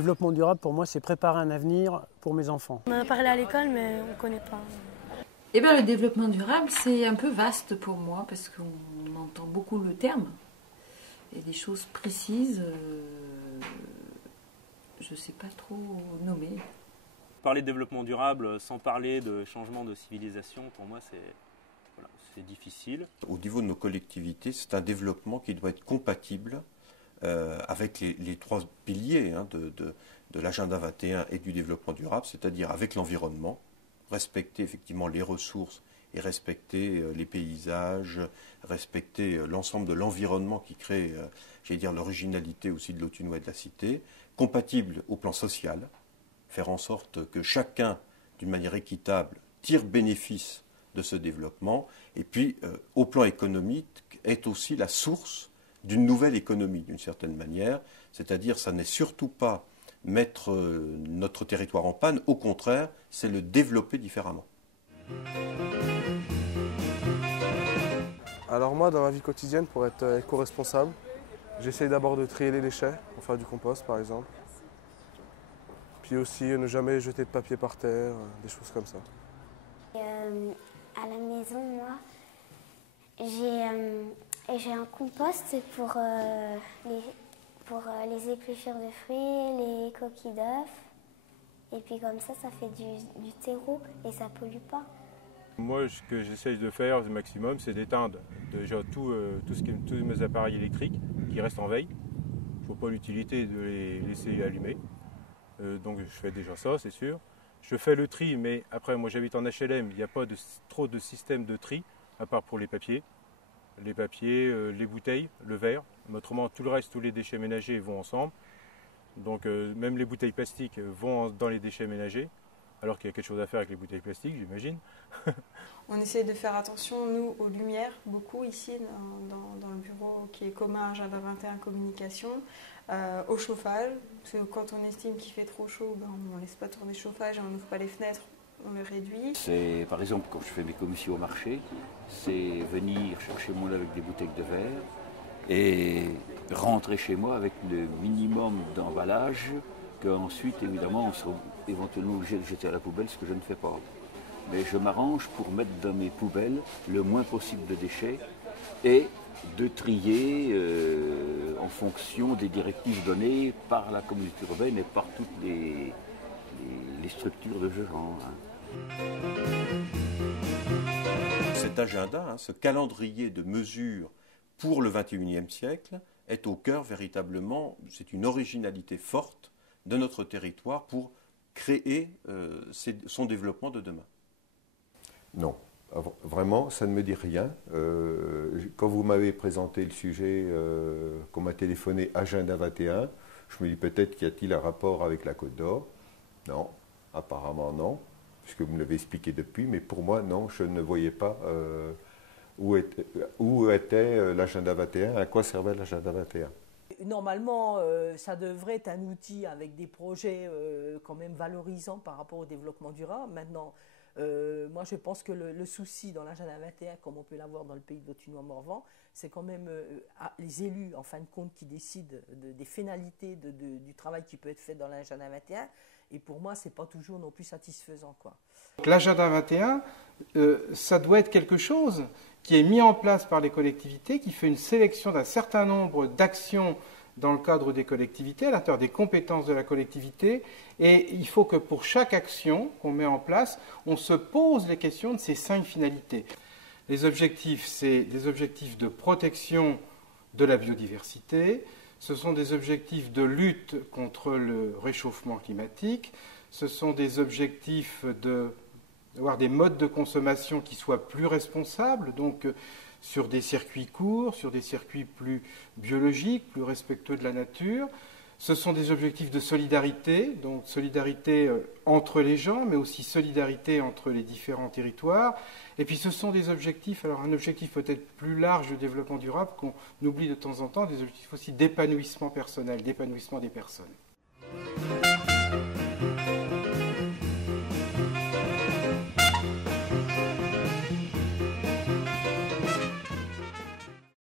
développement durable, pour moi, c'est préparer un avenir pour mes enfants. On en a parlé à l'école, mais on ne connaît pas. Eh bien, le développement durable, c'est un peu vaste pour moi, parce qu'on entend beaucoup le terme. Il y a des choses précises, je ne sais pas trop nommer. Parler de développement durable sans parler de changement de civilisation, pour moi, c'est difficile. Au niveau de nos collectivités, c'est un développement qui doit être compatible avec les trois piliers de l'agenda 21 et du développement durable, c'est-à-dire avec l'environnement, respecter effectivement les ressources et respecter les paysages, respecter l'ensemble de l'environnement qui crée, j'allais dire, l'originalité aussi de l'Autunois et de la Cité, compatible au plan social, faire en sorte que chacun, d'une manière équitable, tire bénéfice de ce développement, et puis au plan économique est aussi la source d'une nouvelle économie, d'une certaine manière, c'est-à-dire ça n'est surtout pas mettre notre territoire en panne, au contraire, c'est le développer différemment. Alors moi, dans ma vie quotidienne, pour être éco-responsable, j'essaye d'abord de trier les déchets, pour faire du compost par exemple. Puis aussi ne jamais jeter de papier par terre, des choses comme ça. À la maison, moi, j'ai un compost pour les épluchures de fruits, les coquilles d'œufs. Et puis comme ça fait du terreau et ça pollue pas. Moi, ce que j'essaye de faire au maximum, c'est d'éteindre déjà tous mes appareils électriques qui restent en veille. Je ne vois pas l'utilité de les laisser allumer. Donc je fais déjà ça, c'est sûr. Je fais le tri, mais après, moi j'habite en HLM, il n'y a pas trop de système de tri, à part pour les papiers. Les papiers, les bouteilles, le verre. Mais autrement, tout le reste, tous les déchets ménagers vont ensemble. Donc même les bouteilles plastiques vont dans les déchets ménagers, alors qu'il y a quelque chose à faire avec les bouteilles plastiques, j'imagine. On essaie de faire attention, nous, aux lumières, beaucoup ici, dans le bureau qui est commun Agenda 21 Communication, au chauffage. Parce que quand on estime qu'il fait trop chaud, on ne laisse pas tourner le chauffage et on n'ouvre pas les fenêtres, on le réduit. C'est, par exemple, quand je fais mes commissions au marché, c'est venir chercher mon lait avec des bouteilles de verre et rentrer chez moi avec le minimum d'emballage qu'ensuite, évidemment, on sera éventuellement obligé de jeter à la poubelle, ce que je ne fais pas. Mais je m'arrange pour mettre dans mes poubelles le moins possible de déchets et de trier en fonction des directives données par la communauté urbaine et par toutes les structures de ce genre. Cet agenda, ce calendrier de mesures pour le XXIe siècle est au cœur véritablement, c'est une originalité forte de notre territoire pour créer son développement de demain. Non, vraiment, ça ne me dit rien. Quand vous m'avez présenté le sujet, qu'on m'a téléphoné Agenda 21, je me dis peut-être qu'y a-t-il un rapport avec la Côte d'Or. Non, apparemment non, puisque vous me l'avez expliqué depuis, mais pour moi, non, je ne voyais pas où était l'Agenda 21, à quoi servait l'Agenda 21. Normalement, ça devrait être un outil avec des projets quand même valorisants par rapport au développement durable. Maintenant, moi je pense que le souci dans l'agenda 21, comme on peut l'avoir dans le pays d'Autunois-Morvan, c'est quand même les élus, en fin de compte, qui décident des finalités du travail qui peut être fait dans l'agenda 21. Et pour moi, ce n'est pas toujours non plus satisfaisant, quoi. L'agenda 21, ça doit être quelque chose qui est mis en place par les collectivités, qui fait une sélection d'un certain nombre d'actions dans le cadre des collectivités, à l'intérieur des compétences de la collectivité, et il faut que pour chaque action qu'on met en place, on se pose les questions de ces 5 finalités. Les objectifs, c'est des objectifs de protection de la biodiversité, ce sont des objectifs de lutte contre le réchauffement climatique, ce sont des objectifs d'avoir des modes de consommation qui soient plus responsables, donc sur des circuits courts, sur des circuits plus biologiques, plus respectueux de la nature. Ce sont des objectifs de solidarité, donc solidarité entre les gens, mais aussi solidarité entre les différents territoires. Et puis ce sont des objectifs, alors un objectif peut-être plus large de développement durable qu'on oublie de temps en temps, des objectifs aussi d'épanouissement personnel, d'épanouissement des personnes.